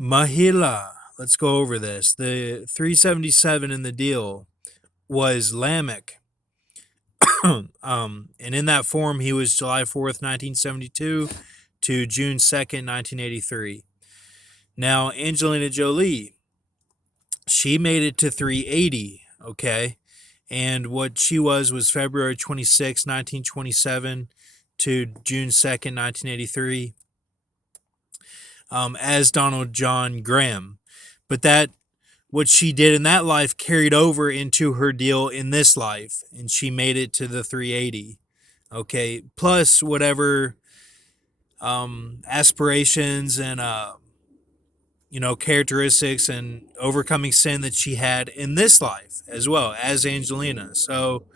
Mahila. Let's go over this. The 377 in the deal was Lamech. And in that form, he was July 4th, 1972 to June 2nd, 1983. Now, Angelina Jolie, she made it to 380, okay? And what she was February 26th, 1927 to June 2nd, 1983, as Donald John Graham. But that what she did in that life carried over into her deal in this life, and she made it to the 380. Okay, plus whatever aspirations and characteristics and overcoming sin that she had in this life as well as Angelina. So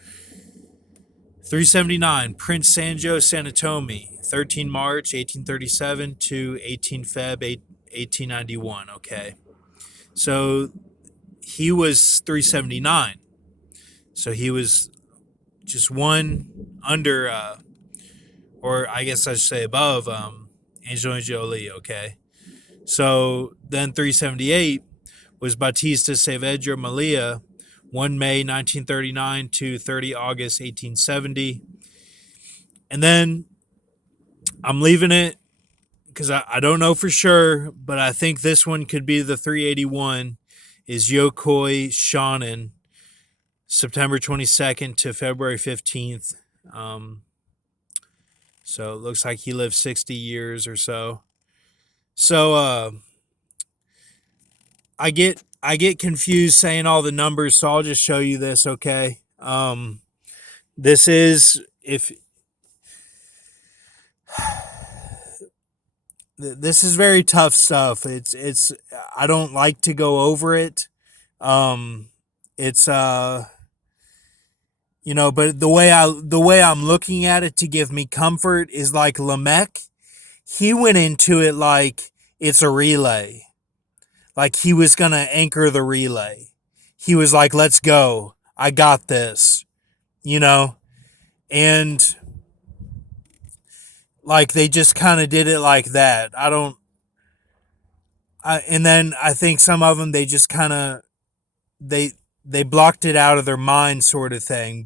379, Prince Sanjo Sanatomi, 13 March 1837 to 18 Feb 1891. Okay, so he was 379. So he was just one under, or I guess I should say above, Angelina Jolie. Okay. So then 378 was Batista Saavedra Malia, 1 May 1939 to 30 August 1870. And then I'm leaving it because I don't know for sure, but I think this one could be the 381 is Yokoi Shonen, September 22nd to February 15th. So it looks like he lived 60 years or so. So I get confused saying all the numbers, so I'll just show you this, okay? This is if this is very tough stuff. It's I don't like to go over it. It's but the way I'm looking at it to give me comfort is like Lamech. He went into it like it's a relay. Like he was going to anchor the relay. He was like, let's go. I got this. And like they just kind of did it like that. And then I think some of them, they just kind of, they blocked it out of their mind sort of thing.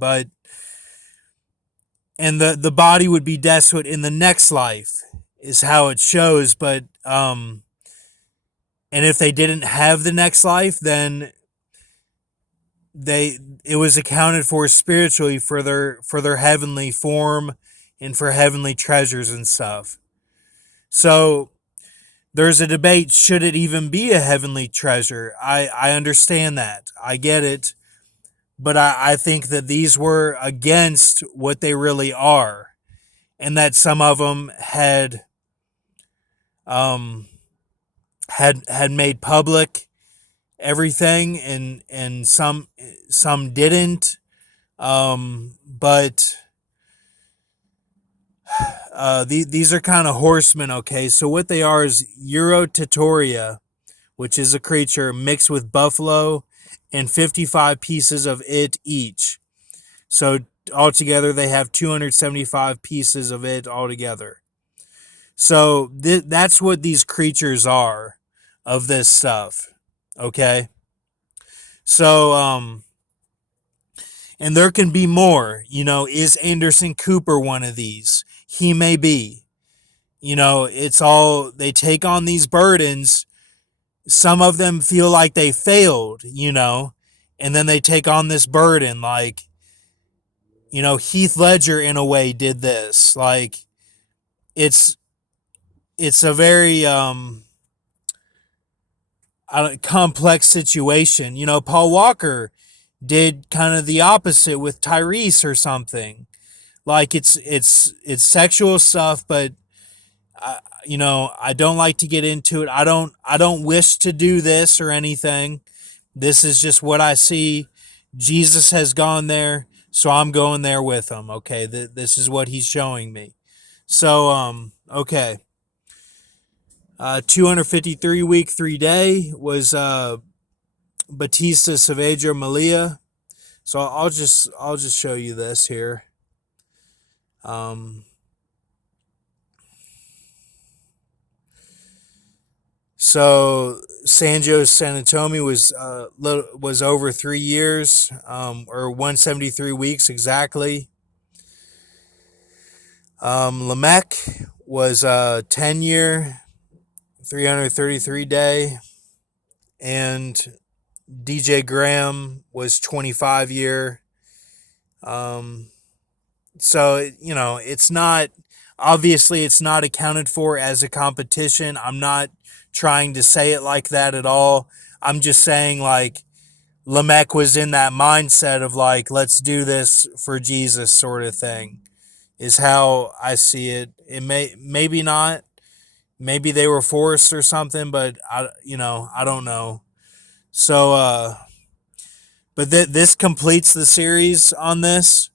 And the body would be desolate in the next life is how it shows. But, and if they didn't have the next life, then it was accounted for spiritually for their heavenly form and for heavenly treasures and stuff. So there's a debate, should it even be a heavenly treasure? I understand that. I get it. But I think that these were against what they really are. And that some of them had made public everything, and some didn't. But these are kind of horsemen, okay? So what they are is Eurotatoria, which is a creature mixed with buffalo, and 55 pieces of it each. So altogether, they have 275 pieces of it altogether. So that's what these creatures are of this stuff, okay? So, and there can be more. Is Anderson Cooper one of these? He may be. It's all, they take on these burdens. Some of them feel like they failed, and then they take on this burden. Like, Heath Ledger in a way did this. Like, it's a very complex situation. Paul Walker did kind of the opposite with Tyrese or something. Like it's sexual stuff, but I don't like to get into it. I don't wish to do this or anything. This is just what I see. Jesus has gone there, so I'm going there with him. Okay, this is what he's showing me. So okay. 253 week 3 day was Batista Saavedra Malia. So I'll just show you this here. So Sanjo Sanatomi was over 3 years, or 173 weeks exactly. Lamech was 10 year, 333 day, and DJ Graham was 25 year. Um, so it's not, obviously it's not accounted for as a competition. I'm not trying to say it like that at all. I'm just saying, like, Lamech was in that mindset of, like, let's do this for Jesus sort of thing, is how I see it. It maybe not, maybe they were forced or something, but I don't know. So but this completes the series on this.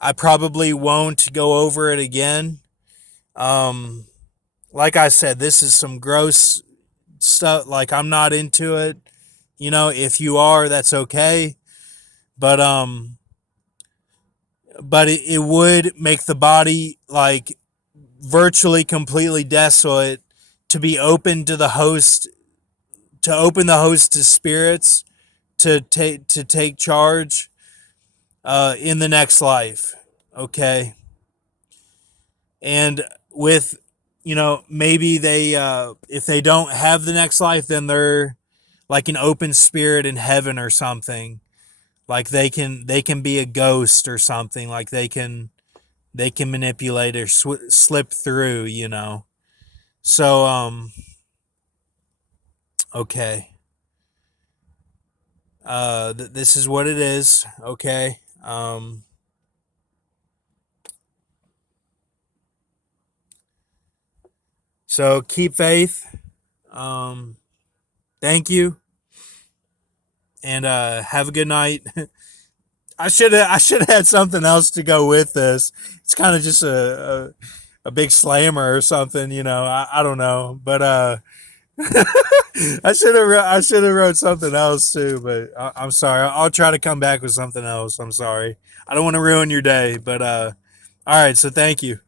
I probably won't go over it again. um like I said, this is some gross stuff. Like, I'm not into it. If you are, that's okay. But it would make the body, like, virtually completely desolate, to be open to the host, to open the host to spirits, to take charge in the next life. Okay. And with, maybe they, if they don't have the next life, then they're like an open spirit in heaven or something. Like, they can be a ghost or something. Like, they can manipulate or slip through. So okay. This is what it is. Okay. So keep faith. um Thank you, and have a good night. I should have had something else to go with this. It's kind of just a big slammer or something. I don't know, but I should have wrote something else too. But I'm sorry. I'll try to come back with something else. I'm sorry. I don't want to ruin your day, but all right. So thank you.